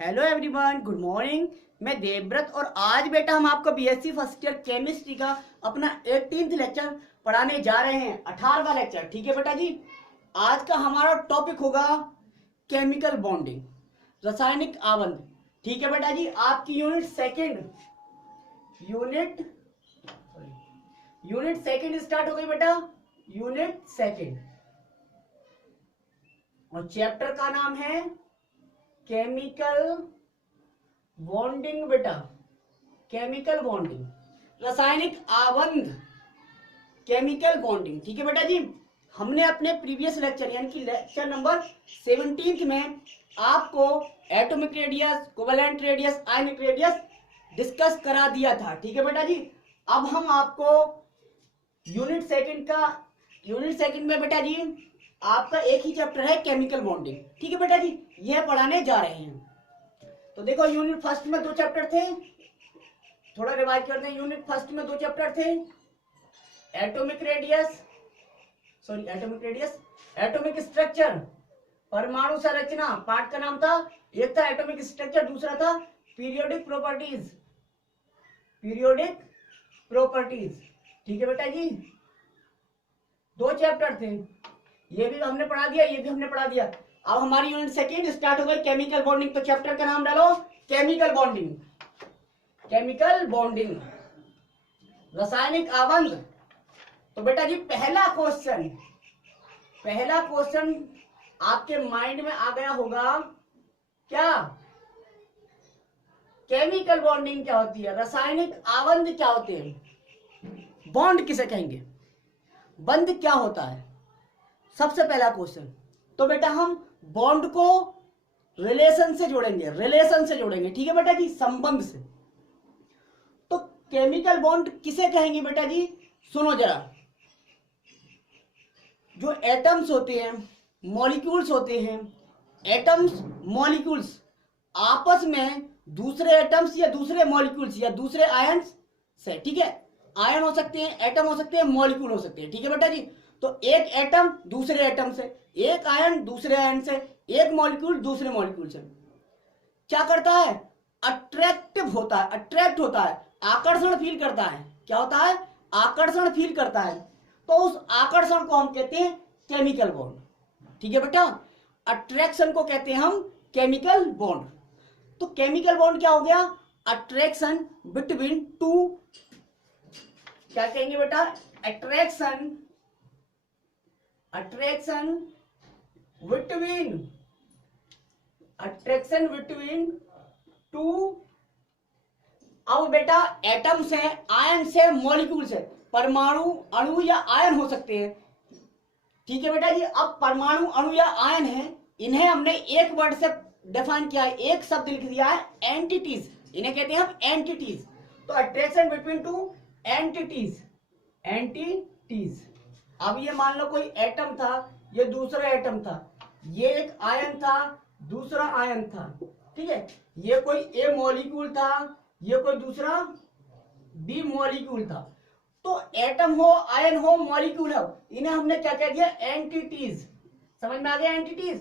Hello everyone, good morning. मैं देवव्रत और आज बेटा हम आपको बीएससी फर्स्ट ईयर केमिस्ट्री का अपना 18th लेक्चर पढ़ाने जा रहे हैं, 18वां लेक्चर। ठीक है बेटा जी। आज का हमारा टॉपिक होगा केमिकल बॉन्डिंग, रासायनिक आबंध। ठीक है बेटा जी। आपकी यूनिट सेकंड स्टार्ट हो गई बेटा। यूनिट सेकंड और चैप्टर का नाम है केमिकल बॉन्डिंग बेटा। केमिकल बॉन्डिंग, रासायनिक आबंध, केमिकल बॉन्डिंग। ठीक है बेटा जी। हमने अपने प्रीवियस लेक्चर यानी कि लेक्चर नंबर 17 में आपको atomic radius, covalent radius, ionic radius discuss करा दिया था। ठीक है बेटा जी। अब हम आपको यूनिट सेकंड में बेटा जी आपका एक ही चैप्टर है केमिकल बॉन्डिंग। ठीक है बेटा जी, यह पढ़ाने जा रहे हैं। तो देखो, यूनिट फर्स्ट में 2 चैप्टर थे, थोड़ा रिवाइज करते हैं। यूनिट फर्स्ट में 2 चैप्टर थे, एटॉमिक स्ट्रक्चर, परमाणु संरचना पार्ट का नाम था। एक था एटॉमिक स्ट्रक्चर, दूसरा था पीरियोडिक प्रॉपर्टीज। ठीक है बेटा जी, 2 चैप्टर थे, ये भी हमने पढ़ा दिया, ये भी हमने पढ़ा दिया। अब हमारी यूनिट सेकंड स्टार्ट हो गई केमिकल बॉन्डिंग। तो चैप्टर का नाम डालो केमिकल बॉन्डिंग, रासायनिक आबंध। तो बेटा जी पहला क्वेश्चन आपके माइंड में आ गया होगा, क्या केमिकल बॉन्डिंग क्या होती है, रासायनिक आबंध क्या होते हैं, बॉन्ड किसे कहेंगे, बंध क्या होता है। सबसे पहला क्वेश्चन। तो बेटा हम बॉन्ड को रिलेशन से जोड़ेंगे। ठीक है बेटा जी, संबंध से। तो केमिकल बॉन्ड किसे कहेंगे बेटा जी, सुनो जरा। जो एटम्स होते हैं, मॉलिक्यूल्स होते हैं, एटम्स मॉलिक्यूल्स आपस में दूसरे एटम्स या दूसरे मॉलिक्यूल्स या दूसरे आयन्स से, ठीक है, आयन हो सकते हैं, एटम हो सकते हैं, मॉलिक्यूल हो सकते हैं। ठीक है बेटा जी। तो एक एटम दूसरे एटम से, एक आयन दूसरे आयन से, एक मॉलिक्यूल दूसरे मॉलिक्यूल से क्या करता है, अट्रैक्ट होता है, आकर्षण फील करता है। क्या होता है, आकर्षण फील करता है। तो उस आकर्षण को हम कहते हैं केमिकल बॉन्ड। ठीक है बेटा, अट्रैक्शन को कहते हैं हम केमिकल बॉन्ड। तो केमिकल बॉन्ड क्या हो गया, अट्रैक्शन बिटवीन टू, क्या कहेंगे बेटा, अट्रैक्शन बिटवीन टू। अब बेटा एटम से, आयन से, मॉलिक्यूल से, परमाणु, अणु या आयन हो सकते हैं। ठीक है बेटा जी। अब परमाणु, अणु या आयन है, इन्हें हमने एक वर्ड से डिफाइन किया है, एक शब्द लिख दिया है, एंटिटीज। इन्हें कहते हैं हम एंटिटीज। तो अट्रैक्शन बिटवीन टू एंटिटीज। अब ये मान लो कोई एटम था, ये दूसरा एटम था, ये एक आयन था, दूसरा आयन था। ठीक है, ये कोई ए मॉलिक्यूल था, ये कोई दूसरा बी मॉलिक्यूल था। तो एटम हो, आयन हो, मॉलिक्यूल हो, इन्हें हमने क्या कह दिया, एंटिटीज। समझ में आ गया, एंटिटीज।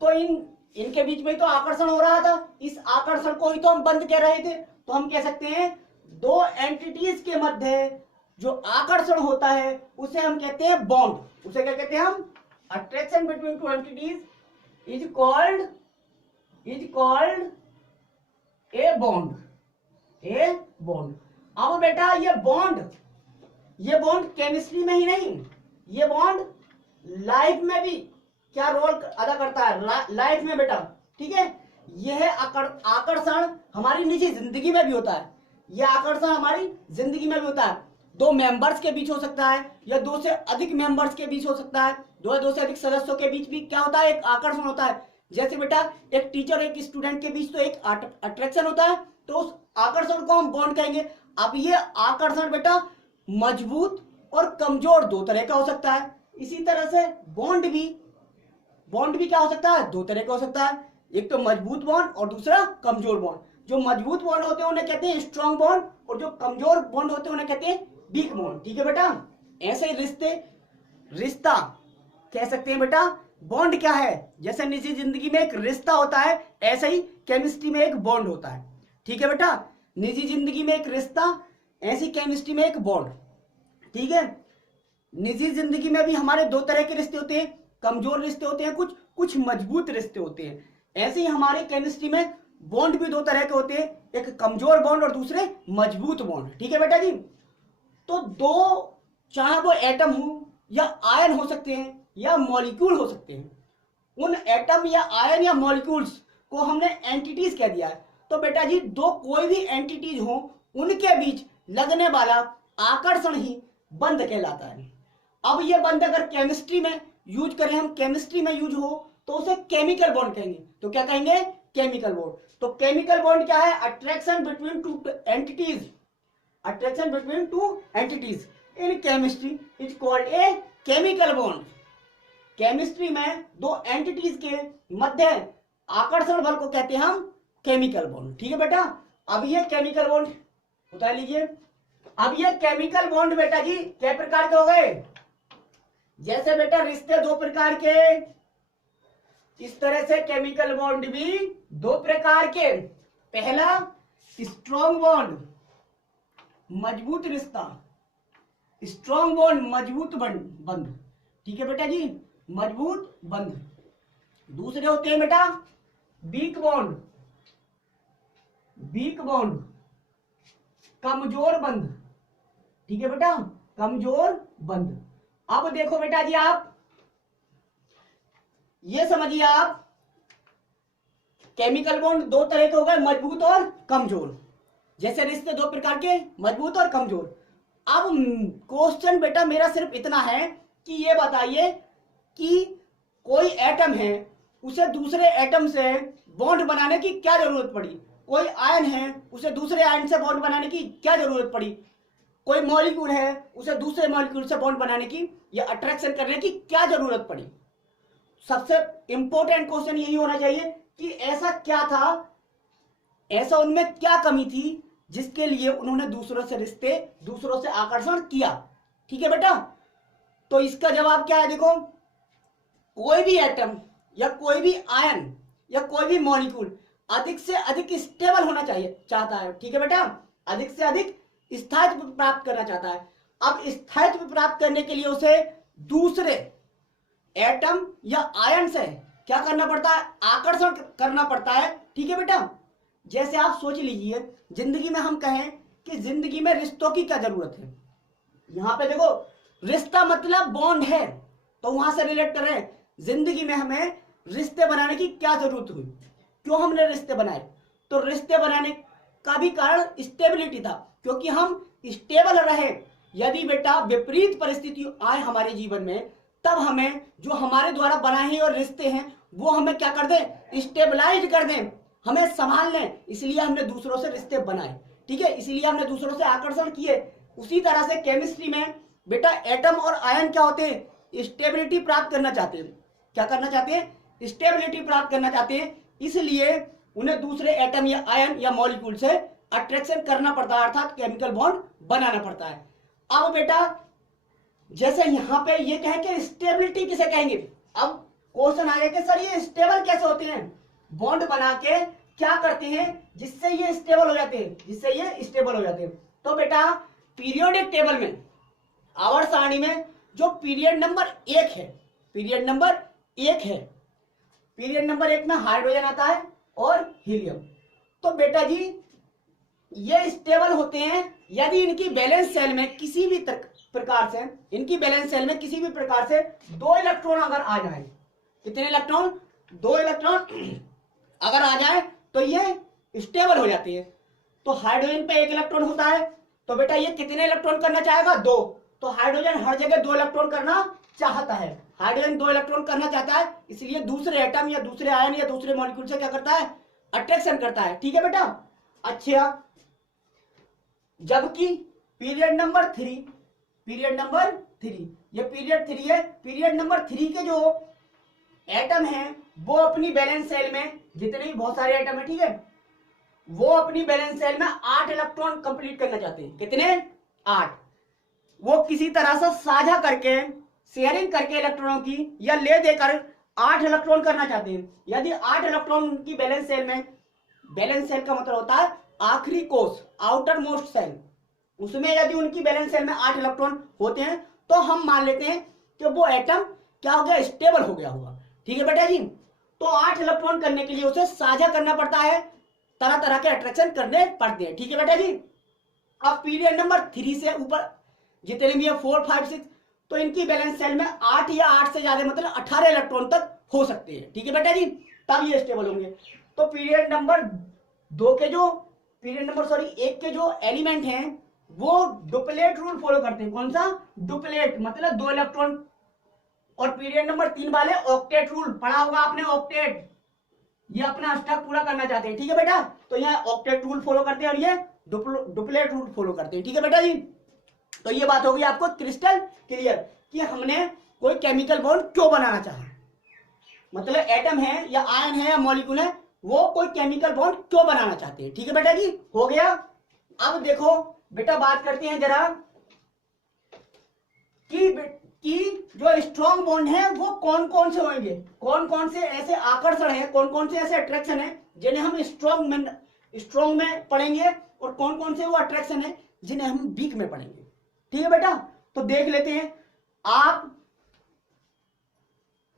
तो इनके बीच में तो आकर्षण हो रहा था, इस आकर्षण को ही तो हम बंद कह रहे थे। तो हम कह सकते हैं 2 एंटिटीज के मध्य जो आकर्षण होता है उसे हम कहते हैं बॉन्ड। उसे क्या कहते हैं हम, attraction between 2 entities is called a bond. अब बेटा ये बॉन्ड केमिस्ट्री में ही नहीं, ये बॉन्ड लाइफ में भी क्या रोल अदा करता है, लाइफ में बेटा। ठीक है, यह आकर्षण हमारी निजी जिंदगी में भी होता है, यह आकर्षण हमारी जिंदगी में भी होता है। 2 मेंबर्स के बीच हो सकता है, या 2 से अधिक मेंबर्स के बीच हो सकता है, 2 से अधिक सदस्यों के बीच भी क्या होता है, एक आकर्षण होता है। जैसे बेटा एक टीचर एक स्टूडेंट के बीच तो एक अट्रैक्शन होता है, तो उस आकर्षण को हम बॉन्ड कहेंगे। अब ये आकर्षण बेटा मजबूत और कमजोर 2 तरह का हो सकता है। इसी तरह से बॉन्ड भी क्या हो सकता है, 2 तरह का हो सकता है, एक तो मजबूत बॉन्ड और दूसरा कमजोर बॉन्ड। जो मजबूत बॉन्ड होते हैं उन्हें कहते हैं स्ट्रॉन्ग बॉन्ड, और जो कमजोर बॉन्ड होते हैं उन्हें कहते हैं वीक बॉन्ड। ठीक है बेटा, ऐसे ही रिश्ता कह सकते हैं बेटा। बॉन्ड क्या है, जैसे निजी जिंदगी में एक रिश्ता होता है, ऐसे ही केमिस्ट्री में एक बॉन्ड होता है। ठीक है बेटा, निजी जिंदगी में एक रिश्ता, ऐसी केमिस्ट्री में एक बॉन्ड। ठीक है, निजी जिंदगी में भी हमारे दो तरह के रिश्ते होते हैं, कमजोर रिश्ते होते हैं, कुछ मजबूत रिश्ते होते हैं। ऐसे ही हमारे केमिस्ट्री में बॉन्ड भी दो तरह के होते हैं, एक कमजोर बॉन्ड और दूसरे मजबूत बॉन्ड। ठीक है बेटा जी, तो दो, चाहे वो एटम हो या आयन हो सकते हैं या मॉलिक्यूल हो सकते हैं, उन एटम या आयन या मॉलिक्यूल्स को हमने एंटिटीज कह दिया है। तो बेटा जी दो कोई भी एंटिटीज हो, उनके बीच लगने वाला आकर्षण ही बंध कहलाता है। अब ये बंध अगर केमिस्ट्री में यूज करें, हम केमिस्ट्री में यूज हो तो उसे केमिकल बॉन्ड कहेंगे। तो क्या कहेंगे? Chemical bond. तो केमिकल बॉन्ड क्या है? Attraction between two entities, attraction between two entities in chemistry is called a chemical bond. Chemistry में दो एंटिटीज के मध्य आकर्षण बल को कहते हैं हम केमिकल बॉन्ड। ठीक है बेटा, अब ये केमिकल बॉन्ड बता लीजिए। अब ये केमिकल बॉन्ड बेटा जी क्या प्रकार के हो गए? जैसे बेटा रिश्ते दो प्रकार के, इस तरह से केमिकल बॉन्ड भी दो प्रकार के। पहला स्ट्रॉन्ग बॉन्ड, मजबूत रिश्ता, स्ट्रॉन्ग बॉन्ड मजबूत बंध। ठीक है बेटा जी, मजबूत बंध। दूसरे होते हैं बेटा वीक बॉन्ड, वीक बॉन्ड कमजोर बंध। ठीक है बेटा, कमजोर बंध। अब देखो बेटा जी, आप ये समझिए, आप केमिकल बॉन्ड दो तरह के हो गए, मजबूत और कमजोर। जैसे रिश्ते दो प्रकार के, मजबूत और कमजोर। अब क्वेश्चन बेटा मेरा सिर्फ इतना है कि ये बताइए कि कोई एटम है, उसे दूसरे एटम से बॉन्ड बनाने की क्या जरूरत पड़ी? कोई आयन है, उसे दूसरे आयन से बॉन्ड बनाने की क्या जरूरत पड़ी? कोई मॉलिक्यूल है, उसे दूसरे मॉलिक्यूल से बॉन्ड बनाने की या अट्रैक्शन करने की क्या जरूरत पड़ी? सबसे इंपॉर्टेंट क्वेश्चन यही होना चाहिए कि ऐसा क्या था, ऐसा उनमें क्या कमी थी जिसके लिए उन्होंने दूसरों से रिश्ते, दूसरों से आकर्षण किया। ठीक है बेटा, तो इसका जवाब क्या है? देखो, कोई भी एटम या कोई भी आयन या कोई भी मॉलिक्यूल अधिक से अधिक स्टेबल होना चाहिए चाहता है। ठीक है बेटा, अधिक से अधिक स्थायित्व प्राप्त करना चाहता है। अब स्थायित्व प्राप्त करने के लिए उसे दूसरे एटम या आयन से क्या करना पड़ता है? आकर्षण करना पड़ता है। ठीक है बेटा, जैसे आप सोच लीजिए, जिंदगी में हम कहें कि जिंदगी में रिश्तों की क्या जरूरत है। यहां पे देखो, रिश्ता मतलब बॉन्ड है, तो वहां से रिलेट कर रहे हैं, जिंदगी में हमें रिश्ते बनाने की क्या जरूरत हुई, क्यों हमने रिश्ते बनाए? तो रिश्ते बनाने का भी कारण स्टेबिलिटी था, क्योंकि हम स्टेबल रहे। यदि बेटा विपरीत परिस्थिति आए हमारे जीवन में, तब हमें जो हमारे द्वारा बनाए हुए रिश्ते हैं वो हमें क्या कर दें? स्टेबलाइज कर दें, हमें संभाल लें। इसलिए हमने दूसरों से रिश्ते बनाए। ठीक है, इसलिए हमने दूसरों से आकर्षण किए। उसी तरह से केमिस्ट्री में बेटा एटम और आयन क्या होते हैं? स्टेबिलिटी प्राप्त करना चाहते हैं। क्या करना चाहते हैं? स्टेबिलिटी प्राप्त करना चाहते हैं। इसलिए उन्हें दूसरे एटम या आयन या मॉलिक्यूल से अट्रैक्शन करना पड़ता है, अर्थात केमिकल बॉन्ड बनाना पड़ता है। अब बेटा जैसे यहां पे ये कहे कि स्टेबिलिटी किसे कहेंगे? अब क्वेश्चन आएगा कि सर ये स्टेबल कैसे होते हैं? बॉन्ड बना के क्या करते हैं जिससे ये स्टेबल हो जाते हैं, जिससे ये स्टेबल हो जाते हैं? तो बेटा पीरियोडिक टेबल में, आवर्त सारणी में जो पीरियड नंबर 1 है, पीरियड नंबर 1 है, पीरियड नंबर 1 में हाइड्रोजन आता है और हीलियम। तो बेटा जी ये स्टेबल होते हैं यदि इनकी बैलेंस सेल में किसी भी प्रकार से, इनकी बैलेंस सेल में किसी भी प्रकार से 2 इलेक्ट्रॉन अगर आ जाए। कितने इलेक्ट्रॉन? 2 इलेक्ट्रॉन अगर आ जाए तो ये स्टेबल हो जाती है। तो हाइड्रोजन पे 1 इलेक्ट्रॉन होता है, तो बेटा ये कितने इलेक्ट्रॉन करना चाहेगा? 2। तो हाइड्रोजन हर जगह 2 इलेक्ट्रॉन करना चाहता है, हाइड्रोजन 2 इलेक्ट्रॉन करना चाहता है, इसलिए दूसरे एटम या दूसरे आयन या दूसरे मॉलिक्यूल से क्या करता है? अट्रैक्शन करता है। ठीक है बेटा, अच्छा जबकि पीरियड नंबर 3, पीरियड नंबर 3, ये पीरियड 3 है, पीरियड नंबर 3 के जो एटम हैं वो अपनी बैलेंस सेल में, जितने भी बहुत सारे एटम है, ठीक है, वो अपनी बैलेंस सेल में 8 इलेक्ट्रॉन कंप्लीट करना चाहते हैं। कितने? 8। वो किसी तरह से साझा करके, शेयरिंग करके इलेक्ट्रॉनों की या ले देकर 8 इलेक्ट्रॉन करना चाहते हैं। यदि 8 इलेक्ट्रॉन उनकी बैलेंस सेल में बैलेंस सेल का मतलब होता है आखिरी कोष, आउटर मोस्ट सेल। उसमें यदि उनकी बैलेंस सेल में 8 इलेक्ट्रॉन होते हैं तो हम मान लेते हैं कि वो एटम क्या हो गया, स्टेबल हो गया होगा। ठीक है बेटा जी। तो 8 इलेक्ट्रॉन करने के लिए उसे साझा करना पड़ता है, तरह तरह के अट्रैक्शन करने पड़ते हैं। ठीक है बेटा जी। अब पीरियड नंबर 3 से ऊपर जितने भी है 4, 5, 6, तो इनकी बैलेंस सेल में 8 या 8 से ज्यादा मतलब 18 इलेक्ट्रॉन तक हो सकते हैं। ठीक है बेटा जी, तब ये स्टेबल होंगे। तो पीरियड नंबर 2 के जो एक के जो एलिमेंट हैं वो डुप्लेट रूल फॉलो करते हैं। कौन सा? डुप्लेट, मतलब 2 इलेक्ट्रॉन। और पीरियड नंबर 3 वाले ऑक्टेट रूल पढ़ा होगा आपने, ऑक्टेट। ये अपना अष्टक पूरा करना चाहते हैं। ठीक है बेटा, तो यहाँ ऑक्टेट रूल फॉलो करते हैं और ये डुप्लेट रूल फॉलो करते हैं। ठीक है बेटा जी। तो ये बात होगी आपको क्रिस्टल क्लियर कि हमने कोई केमिकल बॉन्ड क्यों बनाना चाहा, मतलब एटम है या आयन है या मॉलिक्यूल है, वो कोई केमिकल बॉन्ड क्यों बनाना चाहते हैं। ठीक है बेटा जी, हो गया। अब देखो बेटा, बात करते हैं जरा कि जो स्ट्रॉन्ग बॉन्ड है वो कौन कौन से होंगे, कौन कौन से ऐसे आकर्षण है, कौन कौन से ऐसे अट्रैक्शन है जिन्हें हम स्ट्रॉन्ग में पढ़ेंगे, और कौन कौन से वो अट्रैक्शन है जिन्हें हम वीक में पढ़ेंगे। ठीक है बेटा, तो देख लेते हैं।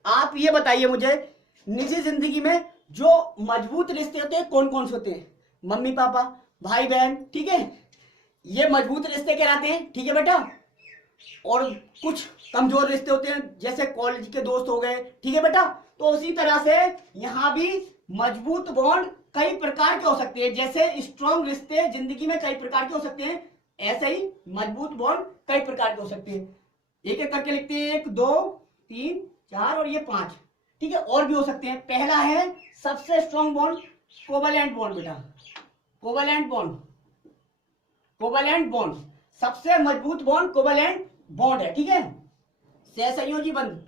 आप ये बताइए मुझे, निजी जिंदगी में जो मजबूत रिश्ते होते हैं कौन कौन से होते हैं? मम्मी पापा, भाई बहन, ठीक है, ये मजबूत रिश्ते कहलाते हैं। ठीक है बेटा। और कुछ कमजोर रिश्ते होते हैं जैसे कॉलेज के दोस्त हो गए। ठीक है बेटा। तो उसी तरह से यहाँ भी मजबूत बॉन्ड कई प्रकार के हो सकते हैं। जैसे स्ट्रॉन्ग रिश्ते जिंदगी में कई प्रकार के हो सकते हैं, ऐसे ही मजबूत बॉन्ड कई प्रकार के हो सकते हैं। एक एक करके लिखते हैं, 1, 2, 3, 4 और ये 5। ठीक है, और भी हो सकते हैं। पहला है सबसे स्ट्रॉन्ग बॉन्ड, कोवैलेंट बॉन्ड बेटा, कोवैलेंट बॉन्ड। कोवैलेंट बॉन्ड सबसे मजबूत बॉन्ड कोवैलेंट बॉन्ड है। ठीक है, सहसंयोजी बंध,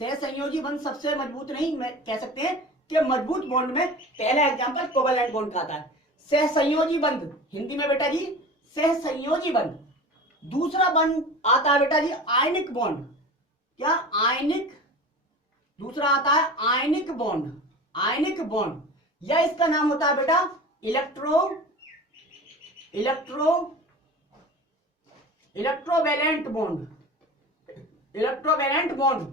सहसंयोजी बंध सबसे मजबूत नहीं मैं कह सकते हैं कि मजबूत बॉन्ड में पहला एग्जांपल कोवैलेंट बॉन्ड का आता है। सहसंयोजी बंध हिंदी में बेटा जी सहसंयोजी बंध। दूसरा बंध आता है बेटा जी आयनिक बॉन्ड। क्या? आयनिक। दूसरा आता है आयनिक बॉन्ड, आयनिक बॉन्ड, या इसका नाम होता है बेटा electrovalent bond. Electrovalent bond,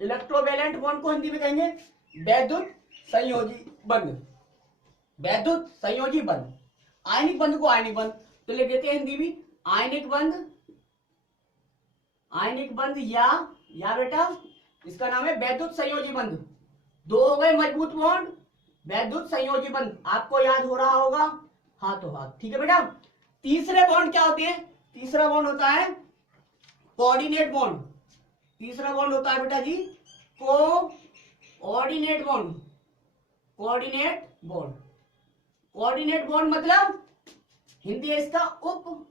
electrovalent bond को हिंदी में कहेंगे वैद्युत संयोजी बंध, वैद्युत संयोजी बंध। आयनिक बंध को आयनिक बंध तो लिख देते हैं हिंदी में आयनिक बंध, आयनिक बंध, या बेटा इसका नाम है वैद्युत संयोजी बंध। 2 हो गए मजबूत बॉन्ड, वैद्युत संयोजी बंध, आपको याद हो रहा होगा, हाथों हाथ। ठीक है बेटा। तीसरे बॉन्ड क्या होते हैं? तीसरा बॉन्ड होता है कोऑर्डिनेट बॉन्ड। तीसरा बॉन्ड होता है बेटा जी coordinate bond, coordinate bond. Coordinate bond मतलब हिंदी है इसका उप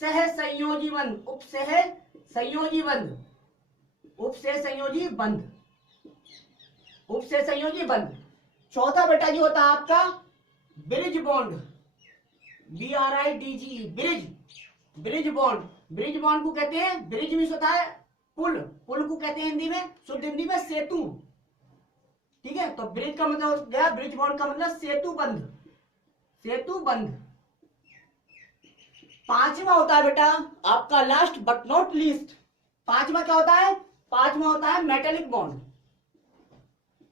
सह संयोजी बंध, उप सह संयोजी बंध, उप सह संयोजी बंध, उप सह संयोजी बंध। चौथा बेटा जी होता है आपका bridge bond, BRIDGE, bridge, bridge bond. Bridge bond को कहते हैं, ब्रिज मीन्स होता है पुल, पुल को कहते हैं हिंदी में, शुद्ध हिंदी में सेतु। ठीक है, तो ब्रिज का मतलब हो गया, ब्रिज बॉन्ड का मतलब सेतु बंध, सेतु बंध। पांचवा होता है बेटा आपका लास्ट बट नॉट लीस्ट, पांचवा क्या होता है? पांचवा होता है मेटेलिक बॉन्ड।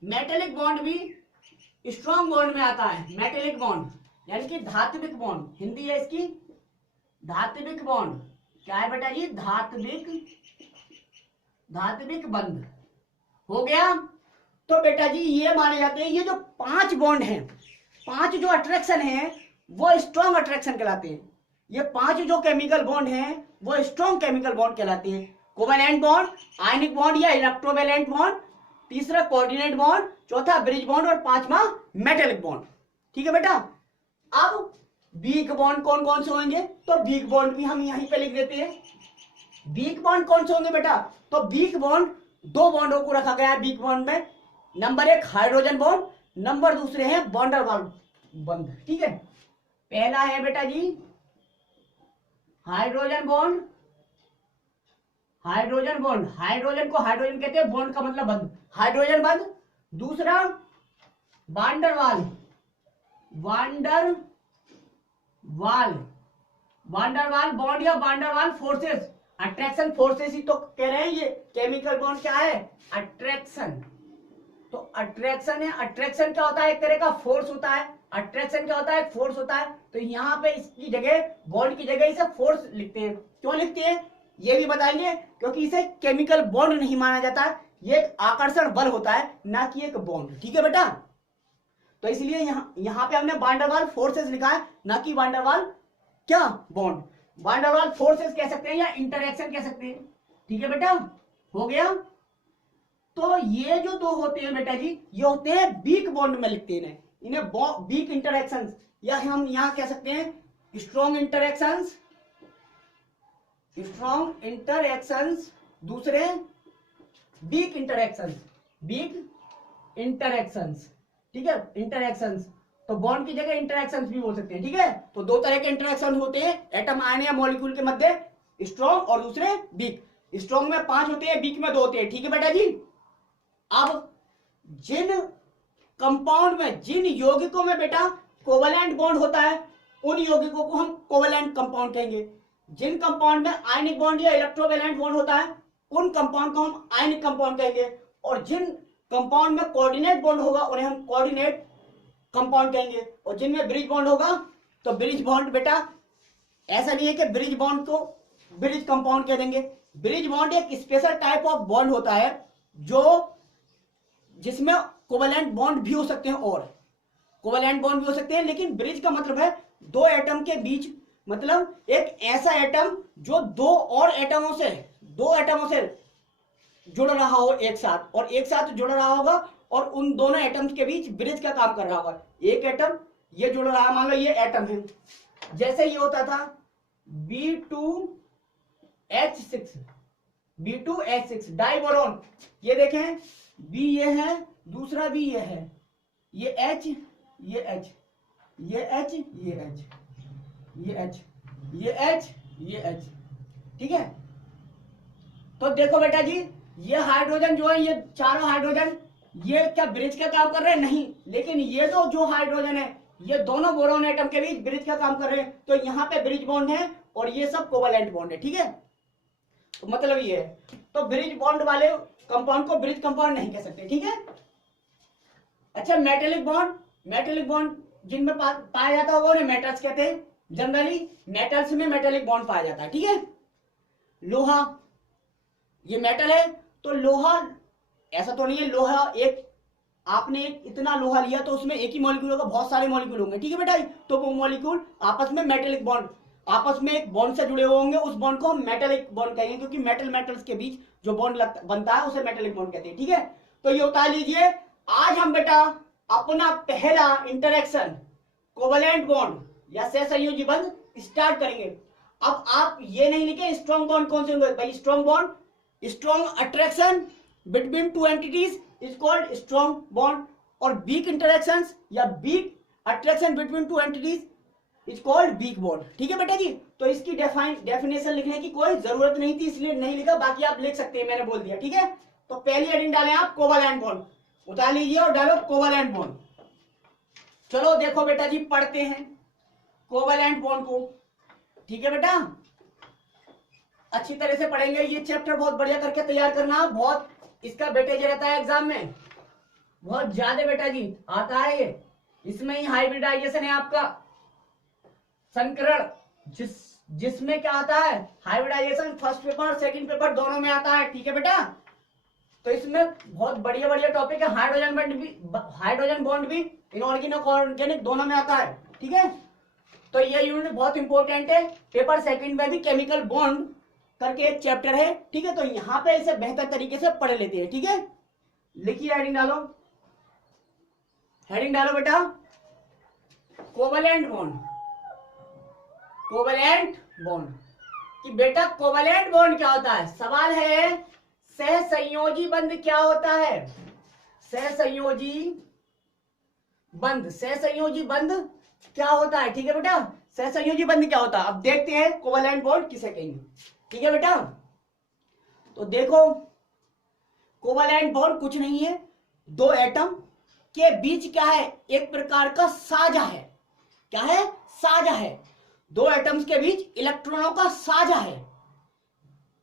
मेटेलिक बॉन्ड भी स्ट्रॉन्ग बॉन्ड में आता है, मेटेलिक बॉन्ड यानी कि धात्विक बॉन्ड, हिंदी है इसकी धात्विक बॉन्ड। क्या है बेटा जी? धात्विक, धात्विक बंध। हो गया। तो बेटा जी ये माने जाते हैं ये जो 5 बॉन्ड हैं, 5 जो अट्रैक्शन है वो स्ट्रॉन्ग अट्रैक्शन कहलाते हैं। ये 5 जो केमिकल बॉन्ड हैं वो स्ट्रॉन्ग केमिकल बॉन्ड कहलाते हैं। कोवैलेंट बॉन्ड, आयनिक बॉन्ड या इलेक्ट्रोवैलेंट बॉन्ड, तीसरा कोऑर्डिनेट बॉन्ड, चौथा ब्रिज बॉन्ड और 5वां मेटेलिक बॉन्ड। ठीक है बेटा। अब वीक बॉन्ड कौन कौन से होंगे? तो वीक बॉन्ड भी हम यहीं पे लिख देते हैं। वीक बॉन्ड कौन से होंगे बेटा? तो वीक बॉन्ड 2 बॉन्डों को रखा गया है वीक बॉन्ड में। नंबर 1 हाइड्रोजन बॉन्ड, नंबर दूसरे हैं वैन बंध। ठीक है, पहला है बेटा जी hydrogen bond, hydrogen bond, hydrogen को हाइड्रोजन कहते हैं, बॉन्ड का मतलब बंध, हाइड्रोजन बंध। दूसरा van van der Waals, van der Waals bond या वांडरवाल फोर्सेस, अट्रैक्शन फोर्सेस ही तो कह रहे हैं। ये केमिकल बॉन्ड क्या है? अट्रैक्शन। तो अट्रैक्शन है, अट्रैक्शन क्या होता है? एक तरह का फोर्स होता है। अट्रैक्शन क्या होता है? एक फोर्स होता है। तो यहाँ पे इसकी जगह, बॉन्ड की जगह इसे फोर्स लिखते हैं। क्यों लिखते हैं ये भी बताएंगे, क्योंकि इसे केमिकल बॉन्ड नहीं माना जाता है, ये एक आकर्षण बल होता है, ना कि एक बॉन्ड। ठीक है बेटा, तो इसलिए यहाँ पे हमने वांडरवाल फोर्सेस लिखा है, ना कि वांडरवाल क्या बॉन्ड। वांडरवाल फोर्सेस कह सकते हैं या इंटरैक्शन कह सकते हैं। ठीक है बेटा, हो गया। तो ये जो दो होते हैं बेटा जी, ये होते हैं वीक बॉन्ड में लिखते हैं इन्हें वीक इंटरैक्शंस, या हम यहां कह सकते हैं स्ट्रॉन्ग इंटरैक्शंस, स्ट्रॉन्ग इंटरैक्शंस। दूसरे वीक इंटरैक्शंस, वीक इंटरैक्शंस। ठीक है, इंटरैक्शंस, तो बॉन्ड की जगह इंटरैक्शंस भी बोल सकते हैं। ठीक है, तो दो तरह के इंटरैक्शन होते हैं एटम आयन या मॉलिक्यूल के मध्य, स्ट्रॉन्ग और दूसरे वीक। स्ट्रॉन्ग में 5 होते हैं, वीक में 2 होते हैं। ठीक है बेटा जी, अब जिन कंपाउंड में, जिन यौगिकों में बेटा कोवलेंट बॉन्ड होता है, उन यौगिकों को हम कोवलेंट कंपाउंड कहेंगे। जिन कंपाउंड में आयनिक बॉन्ड या इलेक्ट्रोवैलेंट बॉन्ड होता है, उन कंपाउंड को हम आयनिक कंपाउंड कहेंगे। और जिन कंपाउंड में कोऑर्डिनेट बॉन्ड होगा, उन्हें हम कोऑर्डिनेट कंपाउंड कहेंगे। और जिनमें ब्रिज बॉन्ड होगा, तो ब्रिज बॉन्ड बेटा ऐसा नहीं है कि ब्रिज बॉन्ड को ब्रिज कंपाउंड कह देंगे। ब्रिज बॉन्ड एक स्पेशल टाइप ऑफ बॉन्ड होता है जो, जिसमें कोवलेंट बॉन्ड भी हो सकते हैं, और कोवलेंट बॉन्ड भी हो सकते हैं, लेकिन ब्रिज का मतलब है दो एटम के बीच, मतलब एक ऐसा एटम जो दो एटमों से जुड़ रहा हो एक साथ, और एक साथ जुड़ रहा होगा, और उन दोनों एटम्स के बीच ब्रिज का काम कर रहा होगा। एक एटम ये जुड़ रहा है, मान लो ये एटम है, जैसे ये होता था B2H6 डाइबोरोन। ये देखें, बी ये है, दूसरा भी ये है, ये H, ये H, ये H, ये H, ये H, ये H, ये H। ठीक है, तो देखो बेटा जी, ये हाइड्रोजन जो है, ये चारों हाइड्रोजन, ये क्या ब्रिज का काम कर रहे हैं? नहीं, लेकिन ये जो हाइड्रोजन है, ये दोनों बोरोन एटम के बीच ब्रिज का काम कर रहे हैं। तो यहाँ पे ब्रिज बॉन्ड है, और ये सब कोवलेंट बॉन्ड है। ठीक है, तो मतलब ये है, तो ब्रिज बॉन्ड वाले कंपाउंड को ब्रिज कंपाउंड नहीं कह सकते। ठीक है, अच्छा, मेटेलिक बॉन्ड जिनमें पाया जाता है वो उन्हें मेटल्स कहते हैं। जनरली मेटल्स में मेटेलिक बॉन्ड पाया जाता है। ठीक है, लोहा, ये मेटल है, तो लोहा ऐसा तो नहीं है, लोहा एक, आपने एक इतना लोहा लिया तो उसमें एक ही मॉलिक्यूल होगा, बहुत सारे मॉलिक्यूल होंगे। ठीक है बेटा, तो वो मॉलिक्यूल आपस में मेटेलिक बॉन्ड, आपस में एक बॉन्ड से जुड़े हुए होंगे, उस बॉन्ड को हम मेटेलिक बॉन्ड कहेंगे, क्योंकि मेटल्स के बीच जो बॉन्ड बनता है उसे मेटेलिक बॉन्ड कहते हैं। ठीक है, तो ये उतार लीजिए। आज हम बेटा अपना पहला इंटरेक्शन कोवलेंट बॉन्ड या सहसंयोजी बंध स्टार्ट करेंगे। अब आप ये नहीं लिखे स्ट्रॉन्ग बॉन्ड कौन से होंगे भाई, strong bond, strong attraction between two entities is called strong bond, और वीक इंटरेक्शंस या weak attraction between two entities is called weak bond. ठीक है बेटा जी, तो इसकी डेफिनेशन लिखने की कोई जरूरत नहीं थी, इसलिए नहीं लिखा, बाकी आप लिख सकते हैं, मैंने बोल दिया। ठीक है, तो पहली हेडिंग डालें आप कोवलेंट बॉन्ड, उतार लीजिए और डालो कोवलेंट बॉन्ड। चलो देखो बेटा जी, पढ़ते हैं कोवलेंट बॉन्ड को। ठीक है बेटा, अच्छी तरह से पढ़ेंगे, ये चैप्टर बहुत बढ़िया करके तैयार करना, बहुत इसका वेटेज रहता है एग्जाम में, बहुत ज्यादा बेटा जी आता है ये। इसमें ही हाइब्रिडाइजेशन है आपका, संकरण, जिसमें क्या आता है hybridisation, first paper second paper दोनों में आता है। ठीक है बेटा, तो इसमें बहुत बढ़िया बढ़िया टॉपिक है, हाइड्रोजन बॉन्ड भी इनऑर्गेनिक और ऑर्गेनिक दोनों में आता है। ठीक है, तो ये यूनिट बहुत इंपॉर्टेंट है, पेपर सेकंड में भी केमिकल बॉन्ड करके एक चैप्टर है। ठीक है, तो यहां पे इसे बेहतर तरीके से पढ़ लेते हैं। ठीक है, लिखिए, हेडिंग डालो बेटा, कोवलेंट बॉन्ड कि बेटा कोवलेंट बॉन्ड क्या होता है। सवाल है सहसंयोजी बंध क्या होता है, सहसंयोजी बंध क्या होता है। ठीक है बेटा, सहसंयोजी बंध क्या होता है, अब देखते हैं कोवलेंट बॉन्ड किसे कहेंगे। ठीक है बेटा, तो देखो कोवलेंट बॉन्ड कुछ नहीं है, दो एटम के बीच क्या है, एक प्रकार का साझा है। क्या है, साझा है। दो एटम्स के बीच इलेक्ट्रॉनों का साझा है।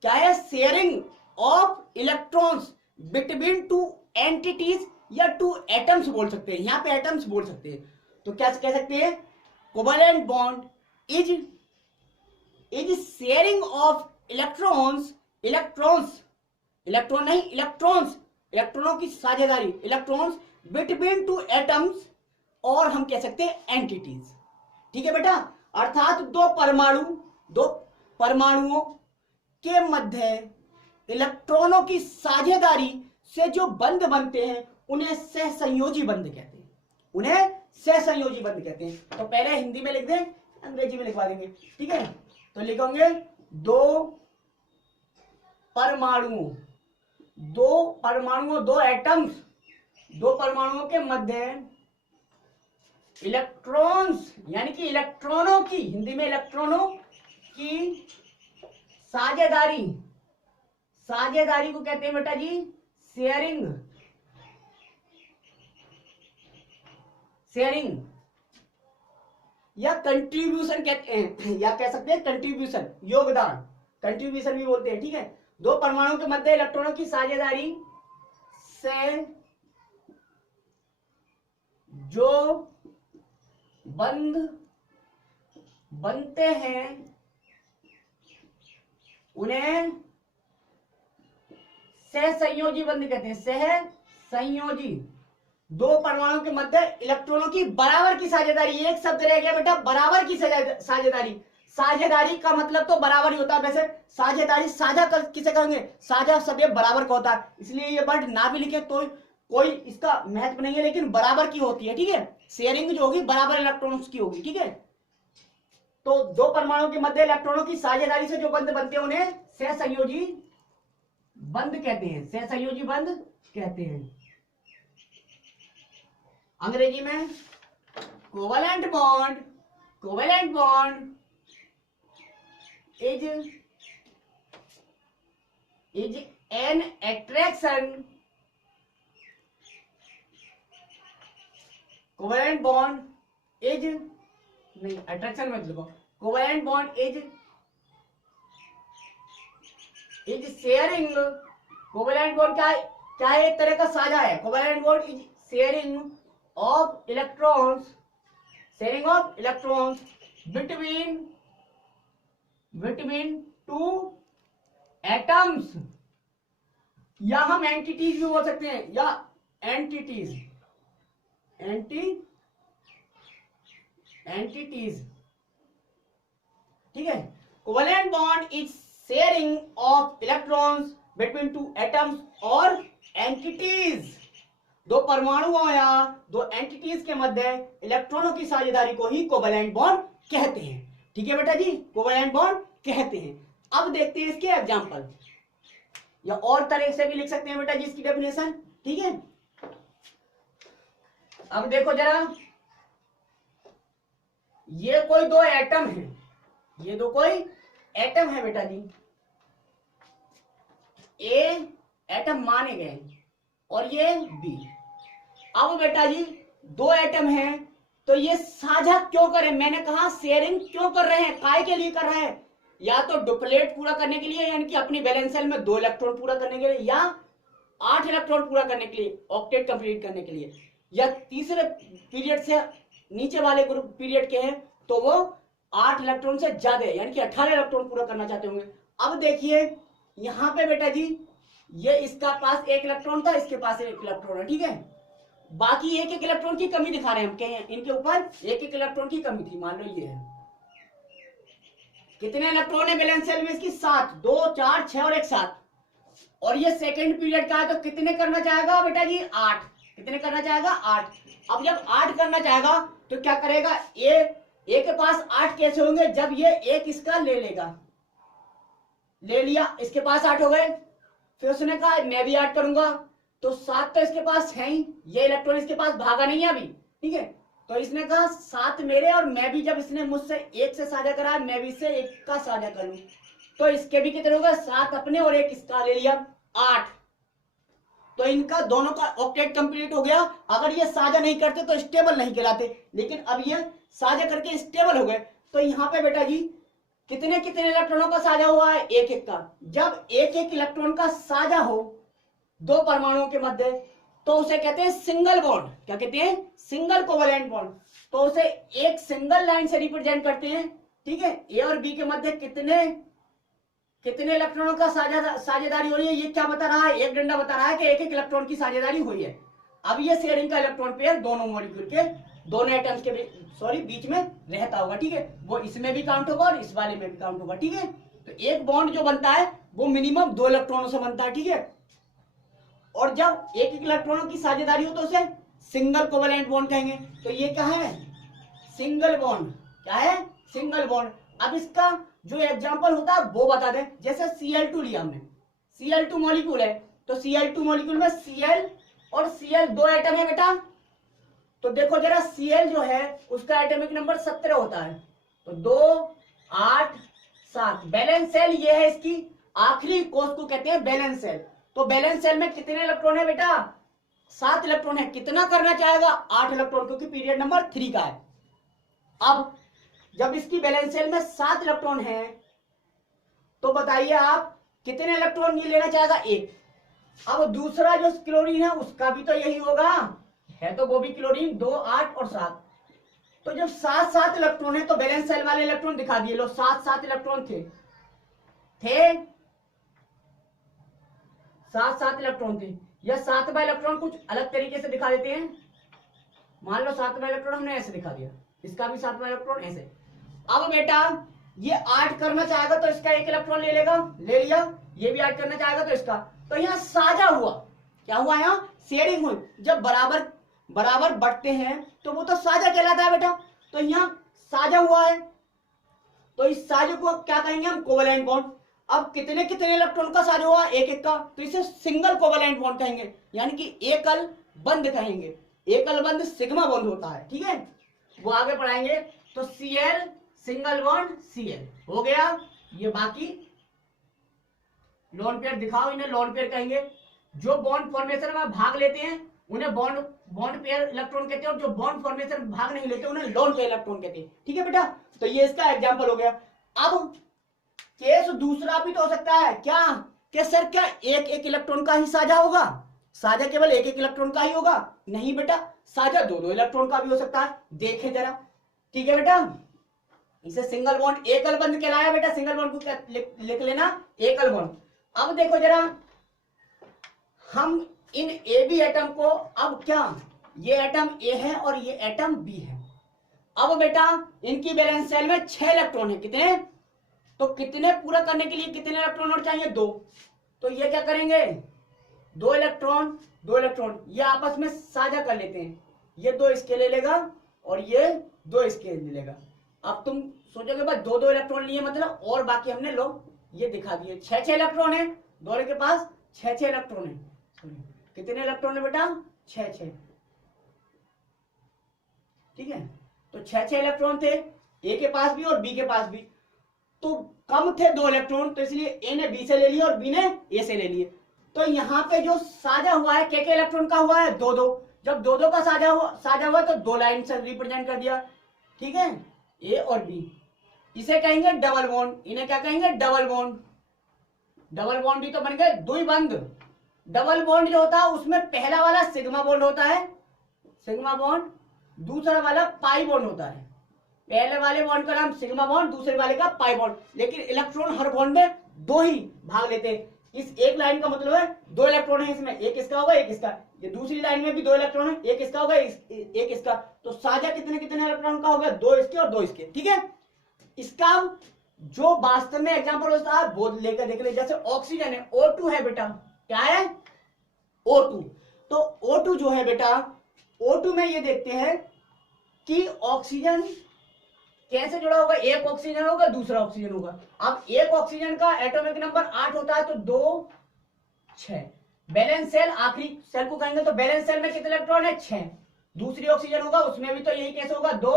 क्या है, sharing of electrons between two entities या टू एटम्स बोल सकते हैं, यहां पे एटम्स बोल सकते हैं। तो क्या कह सकते हैं, covalent bond is sharing of electrons, electron नहीं, इलेक्ट्रॉनों की साझेदारी, इलेक्ट्रॉन्स बिटवीन टू एटम्स, और हम कह सकते हैं एंटिटीज। ठीक है बेटा, अर्थात दो परमाणुओं के मध्य इलेक्ट्रॉनों की साझेदारी से जो बंध बनते हैं उन्हें सहसंयोजी बंध कहते हैं, उन्हें सहसंयोजी बंध कहते हैं। तो पहले हिंदी में लिख दें, अंग्रेजी में लिखवा देंगे। ठीक है, तो लिखेंगे दो परमाणुओं, दो एटम्स, दो परमाणुओं के मध्य इलेक्ट्रॉन्स यानी कि इलेक्ट्रॉनों की, हिंदी में इलेक्ट्रॉनों की साझेदारी को कहते हैं बेटा जी शेयरिंग या कंट्रीब्यूशन कहते हैं, या कह सकते हैं कंट्रीब्यूशन, योगदान, कंट्रीब्यूशन भी बोलते हैं। ठीक है, दो परमाणुओं के मध्य इलेक्ट्रॉनों की साझेदारी से जो बंध बनते हैं उन्हें सहसंयोजी बंध कहते हैं। सहसंयोजी, दो परमाणुओं के मध्य इलेक्ट्रॉनों की बराबर की साझेदारी, एक शब्द रह गया बेटा, बराबर की साझेदारी। साझेदारी का मतलब तो बराबर ही होता है। वैसे साझेदारी साझा किसे कहेंगे, साझा सदैव बराबर का होता है, इसलिए ये वर्ड ना भी लिखे तो कोई इसका महत्व नहीं है, लेकिन बराबर की होती है। ठीक है, शेयरिंग जो होगी बराबर इलेक्ट्रॉन्स की होगी। ठीक है, तो दो परमाणुओं के मध्य इलेक्ट्रॉनों की साझेदारी से जो बंध बनते हैं उन्हें सहसंयोजी बंध कहते हैं, सहसंयोजी बंध कहते हैं। अंग्रेजी में covalent bond is an attraction, covalent bond is, नहीं अट्रैक्शन मत लिखो, covalent bond is sharing, covalent bond क्या है, एक तरह का साझा है। Covalent bond is sharing of electrons between two atoms, या हम एंटिटीज भी बोल सकते हैं, या एंटिटीज, ठीक है। Covalent bond is sharing of electrons between two atoms और एंटिटीज, दो परमाणुओं या दो एंटिटीज के मध्य इलेक्ट्रॉनों की साझेदारी को ही कोवेलेंट बॉन्ड कहते हैं। ठीक है बेटा जी, कोवेलेंट बॉन्ड कहते हैं। अब देखते हैं इसके एग्जांपल, या और तरह से भी लिख सकते हैं बेटा जी इसकी डेफिनेशन। ठीक है, अब देखो जरा, ये कोई दो एटम है, ये दो कोई एटम है बेटा जी, ए एटम माने गए और ये बी। अब बेटा जी दो एटम हैं, तो ये साझा क्यों करें, मैंने कहा शेयरिंग क्यों कर रहे हैं, काय के लिए कर रहे हैं, या तो डुप्लेट पूरा करने के लिए, यानी कि अपनी बैलेंस सेल में 2 इलेक्ट्रॉन पूरा करने के लिए, या 8 इलेक्ट्रॉन पूरा करने के लिए, ऑक्टेट कंप्लीट करने के लिए, या तीसरे पीरियड से नीचे वाले ग्रुप पीरियड के हैं तो वो 8 इलेक्ट्रॉन से ज्यादा यानी कि 18 इलेक्ट्रॉन पूरा करना चाहते होंगे। अब देखिए यहां पे बेटा जी, ये इसका पास 1 इलेक्ट्रॉन था, इसके पास 1 इलेक्ट्रॉन है। ठीक है, बाकी 1-1 इलेक्ट्रॉन की कमी दिखा रहे हैं हम, कहें इनके ऊपर 1-1 इलेक्ट्रॉन की कमी थी। मान लो ये है, कितने इलेक्ट्रॉन है बैलेंस सेल में इसकी, 7, 2, 4, 6 और 1 7, और ये सेकंड पीरियड का है तो कितने करना चाहेगा बेटा जी, 8। कितने करना चाहेगा, 8। अब जब 8 करना चाहेगा तो क्या करेगा, ए के पास 8 कैसे होंगे, जब ये 1 इसका ले लेगा, ले लिया, इसके पास 8 हो गए, फिर उसने कहा मैं भी 8 करूंगा, तो 7 तो इसके पास है ही, ये इलेक्ट्रॉन इसके पास भागा नहीं है अभी। ठीक है, तो इसने कहा 7 मेरे, और मैं भी, जब इसने मुझसे 1 से साझा करा, मैं भी इससे 1 का साझा कर लूं, तो इसके भी कितने होगा, 7 अपने और 1 इसका ले लिया, 8। तो इनका दोनों का ऑक्टेट कंप्लीट हो गया। अगर ये साझा नहीं करते तो स्टेबल नहीं कहलाते, लेकिन अब ये साझा करके स्टेबल हो गए। तो यहाँ पे बेटा जी कितने कितने इलेक्ट्रॉनों का साझा हुआ है? एक एक का। जब एक एक इलेक्ट्रॉन का साझा हो दो परमाणुओं के मध्य, तो उसे कहते हैं सिंगल बॉन्ड। क्या कहते हैं? Single covalent bond. तो उसे एक सिंगल लाइन से रिप्रेजेंट करते हैं। ठीक है, ए और बी के मध्य कितने कितने इलेक्ट्रॉनों का साझेदारी हो रही है, ये क्या बता रहा है? एक डंडा बता रहा है कि एक एक इलेक्ट्रॉन की साझेदारी हुई है। अब ये शेयरिंग का इलेक्ट्रॉन पेयर दोनों मॉलिक्यूल के दोनों एटम्स के बीच में रहता होगा। ठीक है, वो इसमें भी काउंट होगा और इस वाले में भी काउंट होगा। ठीक है, तो एक बॉन्ड जो बनता है वो मिनिमम 2 इलेक्ट्रॉनों से बनता है। ठीक है, और जब एक एक इलेक्ट्रॉनों की साझेदारी हो तो उसे सिंगल कोवैलेंट बॉन्ड कहेंगे। तो ये क्या है? Single bond. क्या है? Single bond. अब इसका जो एग्जांपल होता है वो बता दें। जैसे Cl2 लिया हमने, Cl2 मॉलिक्यूल है, तो Cl2 मॉलिक्यूल में Cl और Cl दो एटम है बेटा। तो देखो जरा, Cl जो है उसका एटॉमिक नंबर 17 होता है, तो 2 8 7। बैलेंस सेल ये है, इसकी आखिरी कोष को कहते हैं बैलेंस सेल। तो बैलेंस सेल में कितने इलेक्ट्रॉन है बेटा? 7 इलेक्ट्रॉन है। कितना करना चाहेगा? 8 इलेक्ट्रॉन, क्योंकि पीरियड नंबर 3 का है। अब जब इसकी बैलेंस सेल में 7 इलेक्ट्रॉन है, तो बताइए आप कितने इलेक्ट्रॉन ये लेना चाहेगा? 1। अब दूसरा जो क्लोरीन है उसका भी तो यही होगा, है तो वो भी क्लोरीन। 2 8 और 7। तो जब 7 इलेक्ट्रॉन है तो बैलेंस सेल वाले इलेक्ट्रॉन दिखा दिए। लो, 7 इलेक्ट्रॉन थे 7 इलेक्ट्रॉन थे। या 7वां इलेक्ट्रॉन कुछ अलग तरीके से दिखा देते हैं। मान लो 7वां इलेक्ट्रॉन हमने ऐसे दिखा दिया, इसका भी 7वां इलेक्ट्रॉन ऐसे। अब बेटा ये 8 करना चाहेगा तो इसका 1 इलेक्ट्रॉन ले लेगा, ले लिया। ये भी 8 करना चाहेगा तो इसका। तो यहाँ साझा हुआ। क्या हुआ? यहाँ शेयरिंग हुई। जब बराबर बराबर बढ़ते हैं तो वो तो साझा कहलाता है बेटा। तो यहाँ साझा हुआ है, तो इस साझे को क्या कहेंगे हम? Covalent bond. अब कितने कितने इलेक्ट्रॉन का साझा हुआ? एक एक का, तो इसे सिंगल कोवैलेंट बॉन्ड कहेंगे, यानी कि एकल बंध कहेंगे। एकल बंध सिग्मा बॉन्ड होता है। ठीक है, वो आगे पढ़ाएंगे। तो Cl सिंगल बॉन्ड Cl हो गया। ये बाकी लोन पेयर दिखाओ, इन्हें लोन पेयर कहेंगे। जो बॉन्ड फॉर्मेशन में भाग लेते हैं उन्हें बॉन्ड पेयर इलेक्ट्रॉन कहते हैं, और जो बॉन्ड फॉर्मेशन में भाग नहीं लेते उन्हें लोन पेयर इलेक्ट्रॉन कहते हैं। ठीक है बेटा, तो ये इसका एग्जांपल हो गया। अब केस दूसरा भी तो हो सकता है। क्या? कि सर क्या एक एक इलेक्ट्रॉन का ही साझा होगा? साझा केवल एक एक इलेक्ट्रॉन का ही होगा? नहीं बेटा, साझा दो दो इलेक्ट्रॉन का भी हो सकता है। देखें जरा। ठीक है बेटा, इसे सिंगल बॉन्ड एकल बंध कहलाया बेटा। सिंगल बॉन्ड को लिख लेना एकल बॉन्ड। अब देखो जरा, हम इन ए बी एटम को, अब क्या ये एटम ए है और ये एटम बी है। अब बेटा इनकी बैलेंस सेल में 6 इलेक्ट्रॉन है। कितने? तो कितने पूरा करने के लिए कितने इलेक्ट्रॉन और चाहिए? 2। तो ये क्या करेंगे? 2 इलेक्ट्रॉन 2 इलेक्ट्रॉन ये आपस में साझा कर लेते हैं। ये 2 इसके ले लेगा और ये 2 इसके ले लेगा। अब तुम सोचोगे भाई 2 इलेक्ट्रॉन लिए मतलब, और बाकी हमने लो ये दिखा दिए। 6 इलेक्ट्रॉन है दोनों के पास, 6 इलेक्ट्रॉन है। कितने इलेक्ट्रॉन है बेटा? 6। ठीक है, तो 6 इलेक्ट्रॉन थे ए के पास भी और बी के पास भी। तो कम थे 2 इलेक्ट्रॉन, तो इसलिए ए ने बी से ले लिए और बी ने ए से ले लिए। तो यहाँ पे जो साझा हुआ है के इलेक्ट्रॉन का हुआ है? 2 जब 2 का साझा हुआ तो 2 लाइन से रिप्रेजेंट कर दिया। ठीक है, ए और बी। इसे कहेंगे डबल बॉन्ड। इन्हें क्या कहेंगे? Double bond. डबल बॉन्ड भी तो बन गए द्विबंध। डबल बॉन्ड जो होता है उसमें पहला वाला सिग्मा बॉन्ड होता है, सिग्मा बॉन्ड। दूसरा वाला पाई बॉन्ड होता है। पहले वाले बॉन्ड का नाम सिग्मा बॉन्ड, दूसरे वाले का पाई बॉन्ड। लेकिन इलेक्ट्रॉन हर बॉन्ड में 2 ही भाग लेते हैं। इस एक लाइन का मतलब है 2 इलेक्ट्रॉन है इसमें, एक इसका होगा एक इसका। ये दूसरी लाइन में भी 2 इलेक्ट्रॉन है, एक इसका होगा एक इसका। तो साझा कितने कितने इलेक्ट्रॉन का हो गया? 2 इसके और 2 इसके। ठीक है, इसका जो वास्तव में एग्जाम्पल होता है वो लेकर देख ले। जैसे ऑक्सीजन है, O2 है बेटा। क्या है? O2। तो O2 जो है बेटा, O2 में ये देखते हैं कि ऑक्सीजन कैसे जुड़ा होगा। एक ऑक्सीजन होगा, दूसरा ऑक्सीजन होगा। अब एक ऑक्सीजन का एटॉमिक नंबर 8 होता है, तो 2 6। बैलेंस सेल आखिरी सेल को कहेंगे, तो बैलेंस सेल में कितने इलेक्ट्रॉन है? 6। दूसरी ऑक्सीजन होगा उसमें भी तो यही कैसे होगा? 2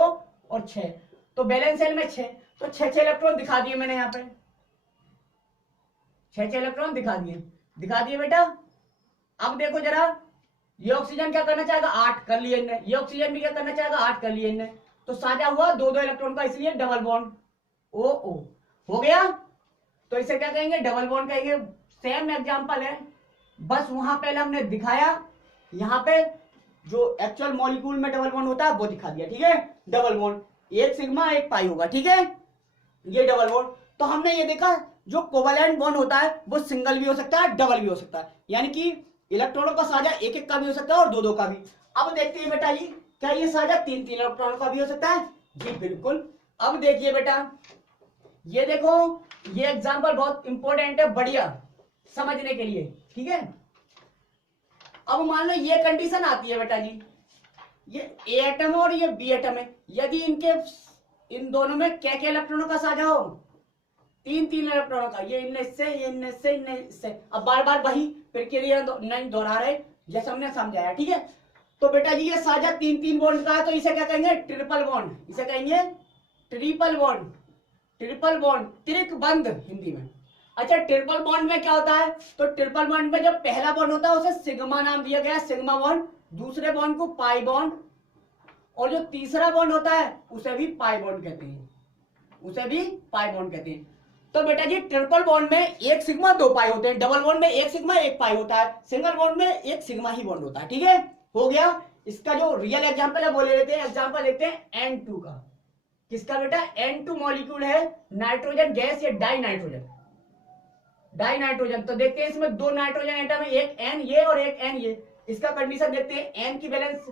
और 6। तो बैलेंस सेल में 6, तो 6 इलेक्ट्रॉन दिखा दिए मैंने यहाँ पे। 6 इलेक्ट्रॉन दिखा दिए बेटा। अब देखो जरा, ये ऑक्सीजन क्या करना चाहेगा 8 कर लिया इनने, ये ऑक्सीजन भी क्या करना चाहेगा 8 कर लिया इनने, तो साझा हुआ दो दो इलेक्ट्रॉन का, इसलिए डबल बॉन्ड ओ ओ हो गया। तो इसे क्या कहेंगे डबल बॉन्ड कहेंगे। सेम एग्जांपल है, बस वहां पहले हमने दिखाया, यहाँ पे जो एक्चुअल मॉलिक्यूल में डबल बॉन्ड होता है वो दिखा दिया, ठीक है। डबल बॉन्ड एक सिग्मा एक पाई होगा, ठीक है, ये डबल बॉन्ड। तो हमने ये देखा जो कोवैलेंट बॉन्ड होता है वो सिंगल भी हो सकता है डबल भी हो सकता है, यानी कि इलेक्ट्रॉनों का साझा एक एक का भी हो सकता है और दो दो का भी। अब देखते हैं बेटा जी क्या ये साझा तीन तीन इलेक्ट्रॉनों का भी हो सकता है? जी बिल्कुल। अब देखिए बेटा, ये देखो, ये एग्जांपल बहुत इंपॉर्टेंट है, बढ़िया समझने के लिए, ठीक है। अब मान लो ये कंडीशन आती है बेटा जी, ये ए एटम और ये बी एटम है, यदि इनके इन दोनों में क्या क्या इलेक्ट्रॉनों का साझा हो, तीन तीन इलेक्ट्रॉनों का, ये इनमें से ये इनमें से इनमें से। अब बार बार वही प्रक्रिया नहीं दोहरा रहे, जैसे हमने समझाया, ठीक है। तो बेटा जी ये साझा तीन तीन बॉन्ड का है, तो इसे क्या कहेंगे ट्रिपल बॉन्ड, इसे कहेंगे ट्रिपल बॉन्ड, ट्रिपल बॉन्ड त्रिक बंध हिंदी में। अच्छा ट्रिपल बॉन्ड में क्या होता है, तो ट्रिपल बॉन्ड में जो पहला बॉन्ड होता है उसे सिग्मा नाम दिया गया, सिग्मा बॉन्ड, दूसरे बॉन्ड को पाई बॉन्ड, और जो तीसरा बॉन्ड होता है उसे भी पाई बॉन्ड कहते हैं, उसे भी पाई बॉन्ड कहते हैं। तो बेटा जी ट्रिपल बॉन्ड में एक सिग्मा दो पाई होते हैं, डबल बॉन्ड में एक सिग्मा एक पाई होता है, सिंगल बॉन्ड में एक सिग्मा ही बॉन्ड होता है, ठीक है, हो गया। इसका जो रियल एग्जांपल है वो ले लेते हैं, एग्जांपल लेते हैं N2 का। किसका बेटा? N2 मॉलिक्यूल है नाइट्रोजन गैस या डाई नाइट्रोजन, डाई नाइट्रोजन। तो देखते हैं इसमें दो नाइट्रोजन एटम है, एक N ये और एक N ये। इसका कंडीशन देखते हैं, N की वैलेंस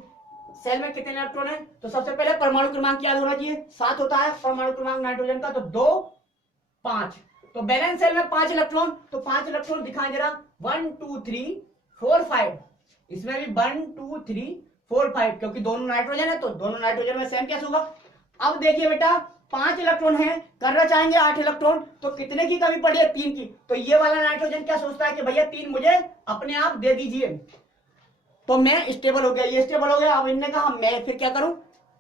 सेल में कितने इलेक्ट्रॉन है, तो सबसे पहले परमाणु क्रमांक याद होना चाहिए, 7 होता है परमाणु क्रमांक नाइट्रोजन का, तो 2 5, तो बैलेंस सेल में 5 इलेक्ट्रॉन, तो 5 इलेक्ट्रॉन दिखाएं जरा, 1 2 3 4 5, इसमें भी 1 2 3 4 5, क्योंकि दोनों नाइट्रोजन है तो दोनों नाइट्रोजन में सेम कैसे होगा। अब देखिए बेटा 5 इलेक्ट्रॉन है, करना चाहेंगे 8 इलेक्ट्रॉन, तो कितने की कमी पड़ी है? 3 की। तो ये वाला नाइट्रोजन क्या सोचता है कि भैया 3 मुझे अपने आप दे दीजिए, तो मैं स्टेबल हो गया, ये स्टेबल हो गया। अब इनने कहा मैं फिर क्या करूं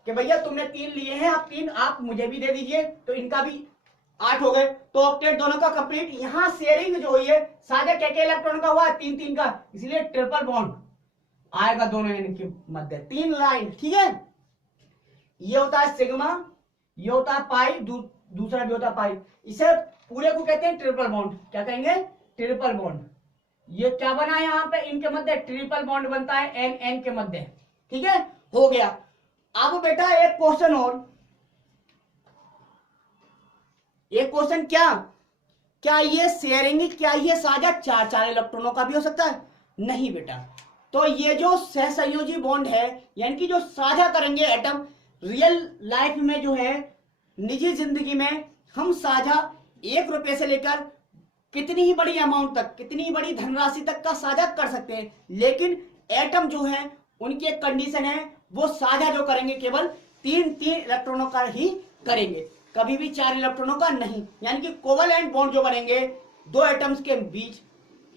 कि भैया तुमने 3 लिए हैं, अब 3 आप मुझे भी दे दीजिए, तो इनका भी 8 हो गए, तो ऑक्टेट दोनों का कंप्लीट। यहां शेयरिंग जो हुई है साझा क्या क्या इलेक्ट्रॉन का हुआ है? 3 3 का, इसलिए ट्रिपल बॉन्ड आएगा दोनों इनके मध्य, 3 लाइन, ठीक है। ये होता है सिग्मा, ये होता है पाई, दूसरा भी होता है पाई, इसे पूरे को कहते हैं ट्रिपल बॉन्ड। क्या कहेंगे? Triple bond. ये क्या बना है यहाँ पे इनके मध्य? ट्रिपल बॉन्ड बनता है एन एन के मध्य, ठीक है, हो गया। अब बेटा एक क्वेश्चन और, एक क्वेश्चन, क्या ये शेयरिंग, क्या ये साझा 4 4 इलेक्ट्रॉनों का भी हो सकता है? नहीं बेटा। तो ये जो सहसंयोजी बॉन्ड है, यानी कि जो साझा करेंगे एटम, रियल लाइफ में जो है, निजी जिंदगी में हम साझा 1 रुपए से लेकर कितनी ही बड़ी अमाउंट तक, कितनी ही बड़ी धनराशि तक का साझा कर सकते हैं, लेकिन एटम जो है उनकी एक कंडीशन है, वो साझा जो करेंगे केवल 3 3 इलेक्ट्रॉनों का ही करेंगे, कभी भी 4 इलेक्ट्रॉनों का नहीं। यानी कि कोवैलेंट बॉन्ड जो बनेंगे दो एटम्स के बीच,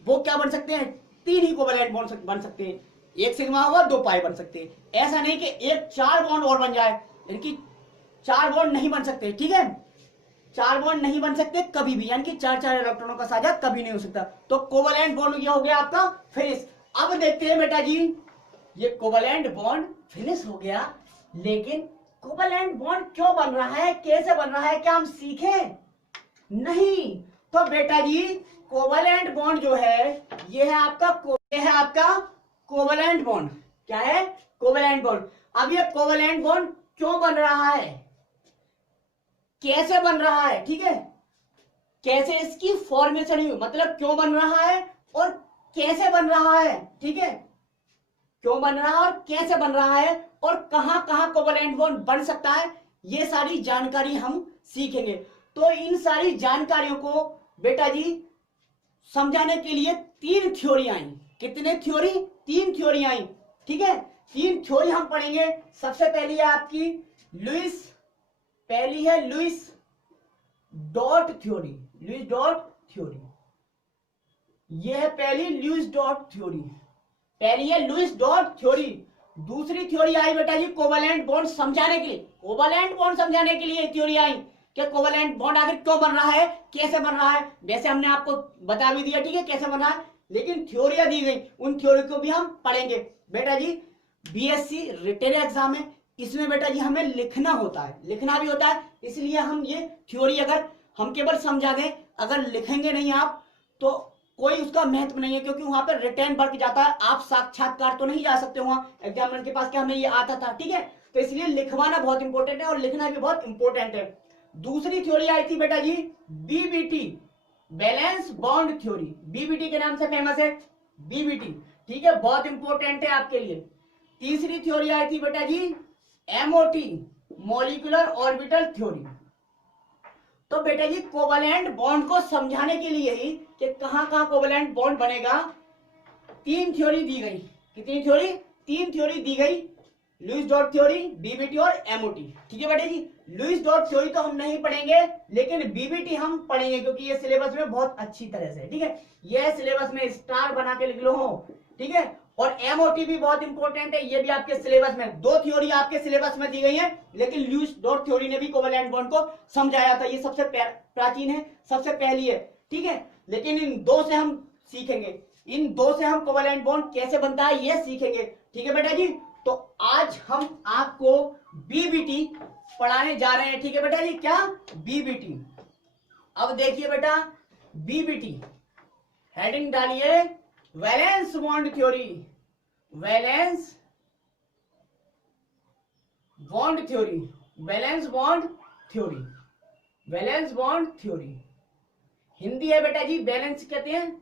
वो क्या बन सकते हैं? 3 ही कोवैलेंट बॉन्ड बन सकते हैं, एक सिग्मा होगा 2 पाई बन सकते हैं। ऐसा नहीं कि एक 4 बॉन्ड और बन जाए, यानी कि 4 बॉन्ड नहीं बन सकते, ठीक है, 4 बॉन्ड नहीं बन सकते कभी भी, यानी कि 4 4 इलेक्ट्रॉनों का साझा कभी नहीं हो सकता। तो कोवैलेंट बॉन्ड ये हो गया आपका फिनिश। अब देखते हैं बेटा जी, ये कोवैलेंट बॉन्ड फिनिश हो गया, लेकिन कोवैलेंट बॉन्ड क्यों बन रहा है, कैसे बन रहा है, क्या हम सीखें? नहीं। तो बेटा जी कोवैलेंट बॉन्ड जो है ये है आपका कोवैलेंट बॉन्ड। क्या है? Covalent bond. अब ये कोवैलेंट बॉन्ड क्यों बन रहा है, कैसे बन रहा है, ठीक है, कैसे इसकी फॉर्मेशन हुई, मतलब क्यों बन रहा है और कैसे बन रहा है, ठीक है, क्यों बन रहा है और कैसे बन रहा है, और कहां कहां कोवैलेंट बॉन्ड बन सकता है, ये सारी जानकारी हम सीखेंगे। तो इन सारी जानकारियों को बेटा जी समझाने के लिए 3 थ्योरी आई। कितने थ्योरी? 3 थ्योरी आई, ठीक है। 3 थ्योरी हम पढ़ेंगे। सबसे पहली है आपकी लुईस, पहली है Lewis dot theory, Lewis dot theory, यह है पहली लुईस डॉट थ्योरी, पहली है लुईस डॉट थ्योरी। दूसरी थ्योरी आई बेटा जी कोवैलेंट बॉन्ड समझाने के लिए, कोवैलेंट बॉन्ड समझाने के लिए थ्योरी आई कि कोवैलेंट बॉन्ड आखिर क्यों बन रहा है, कैसे बन रहा है। वैसे हमने आपको बता भी दिया, ठीक है, कैसे बन रहा है, लेकिन थ्योरियां दी गई, उन थ्योरी को भी हम पढ़ेंगे। बेटा जी बीएससी रिटेन एग्जाम है, इसमें बेटा जी हमें लिखना होता है, लिखना भी होता है, इसलिए हम ये थ्योरी अगर हम केवल समझा दें, अगर लिखेंगे नहीं आप तो कोई उसका महत्व नहीं है, क्योंकि वहां पर रिटेन वर्क जाता है, आप साक्षात्कार तो नहीं जा सकते वहां एग्जामिनर के पास कि हमें ये आता था, ठीक है। तो इसलिए लिखवाना बहुत इंपॉर्टेंट है और लिखना भी बहुत इंपॉर्टेंट है। दूसरी थ्योरी आई थी बेटा जी BBT, valence bond theory, BBT के नाम से फेमस है बीबीटी, ठीक है, बहुत इंपॉर्टेंट है आपके लिए। तीसरी थ्योरी आई थी बेटा जी एमओटी, मॉलिक्यूलर ऑर्बिटल थ्योरी। तो बेटा जी कोवैलेंट बॉन्ड को समझाने के लिए ही कि कहां कहां कोवैलेंट बॉन्ड बनेगा, तीन थ्योरी दी गई। कितनी थ्योरी? तीन थ्योरी दी गई, लुईस डॉट थ्योरी, बीबीटी और एमओटी, ठीक है बेटा जी। लुईस डॉट थ्योरी तो हम नहीं पढ़ेंगे, लेकिन बीबीटी हम पढ़ेंगे, क्योंकि ये सिलेबस में बहुत अच्छी तरह से, ठीक है, ये सिलेबस में स्टार बना के लिख लो हो, ठीक है। और एमओटी भी बहुत इंपॉर्टेंट है, ये भी आपके सिलेबस में, दो थ्योरी आपके सिलेबस में दी गई है, लेकिन लुईस डॉट थ्योरी ने भी कोवैलेंट बॉन्ड को समझाया था, ये सबसे प्राचीन है, सबसे पहली है, ठीक है। लेकिन इन दो से हम सीखेंगे, इन दो से हम कोवैलेंट बॉन्ड कैसे बनता है ये सीखेंगे, ठीक है बेटा जी। तो आज हम आपको बीबीटी पढ़ाने जा रहे हैं, ठीक है बेटा जी, क्या? बीबीटी। अब देखिए बेटा बीबीटी, हेडिंग डालिए valence bond theory, valence bond theory, valence bond theory, valence bond theory. Hindi है बेटा जी बैलेंस कहते हैं,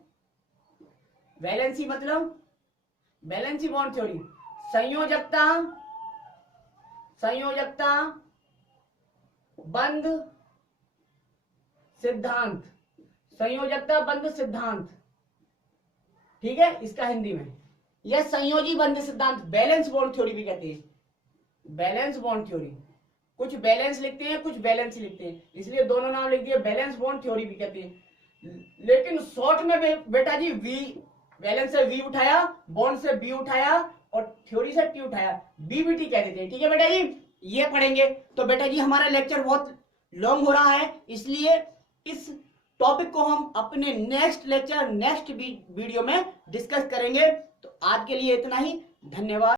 वैलेंसी मतलब बैलेंसी बॉन्ड थ्योरी, संयोजकता, संयोजकता बंध सिद्धांत, संयोजकता बंध सिद्धांत, ठीक है, इसका हिंदी में यह संयोजी बंध सिद्धांत, बैलेंस बॉन्ड थ्योरी भी कहते हैं, बैलेंस बॉन्ड थ्योरी। कुछ बैलेंस लिखते हैं, कुछ बैलेंस लिखते हैं, इसलिए दोनों नाम लिख दिए, बैलेंस बॉन्ड थ्योरी भी कहते हैं। लेकिन शॉर्ट में बेटा जी वी, बैलेंस से वी उठाया, बॉन्ड से बी उठाया और थ्योरी से टी उठाया, बीबीटी कह देते हैं, ठीक है बेटा जी, ये पढ़ेंगे। तो बेटा जी हमारा लेक्चर बहुत लॉन्ग हो रहा है, इसलिए इस टॉपिक को हम अपने नेक्स्ट लेक्चर, नेक्स्ट वीडियो में डिस्कस करेंगे। तो आज के लिए इतना ही, धन्यवाद।